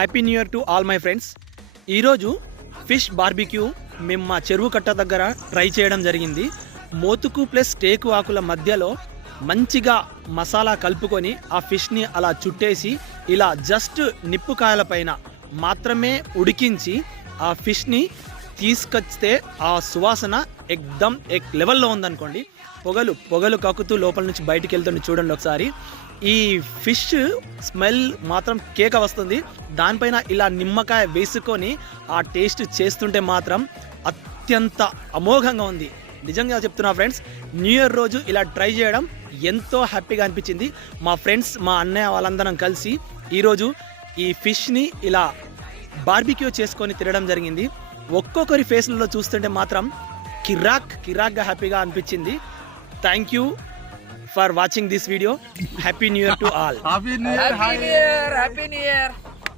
Happy new year to all my friends. ఈరోజు fish barbecue మేము మా చెరువు కట్ట దగ్గర ట్రై చేయడం జరిగింది. మోతుకు ప్లస్ టేకు ఆకుల మధ్యలో మంచిగా మసాలా కలుపుకొని ఆ ఫిష్ని అలా చుట్టేసి ఇలా జస్ట్ నిప్పుకాయల పైన మాత్రమే ఉడికించి ఆ ఫిష్ని తీసుకొస్తే ఆ సువాసన ఎక్దమ్ లెవెల్లో ఉందనుకోండి. పొగలు పొగలు కక్కుతూ లోపల నుంచి బయటికి వెళ్తుంది. చూడండి ఒకసారి, ఈ ఫిష్ స్మెల్ మాత్రం కేక వస్తుంది. దానిపైన ఇలా నిమ్మకాయ వేసుకొని ఆ టేస్ట్ చేస్తుంటే మాత్రం అత్యంత అమోఘంగా ఉంది. నిజంగా చెప్తున్నా ఫ్రెండ్స్, న్యూ ఇయర్ రోజు ఇలా ట్రై చేయడం ఎంతో హ్యాపీగా అనిపించింది. మా ఫ్రెండ్స్, మా అన్నయ్య వాళ్ళందరం కలిసి ఈరోజు ఈ ఫిష్ని ఇలా బార్బిక్యూ చేసుకొని తినడం జరిగింది. ఒక్కొక్కరి ఫేస్లలో చూస్తుంటే మాత్రం కిరాక్గా హ్యాపీగా అనిపించింది. Thank you for watching this video. Happy new year to all. Happy new year.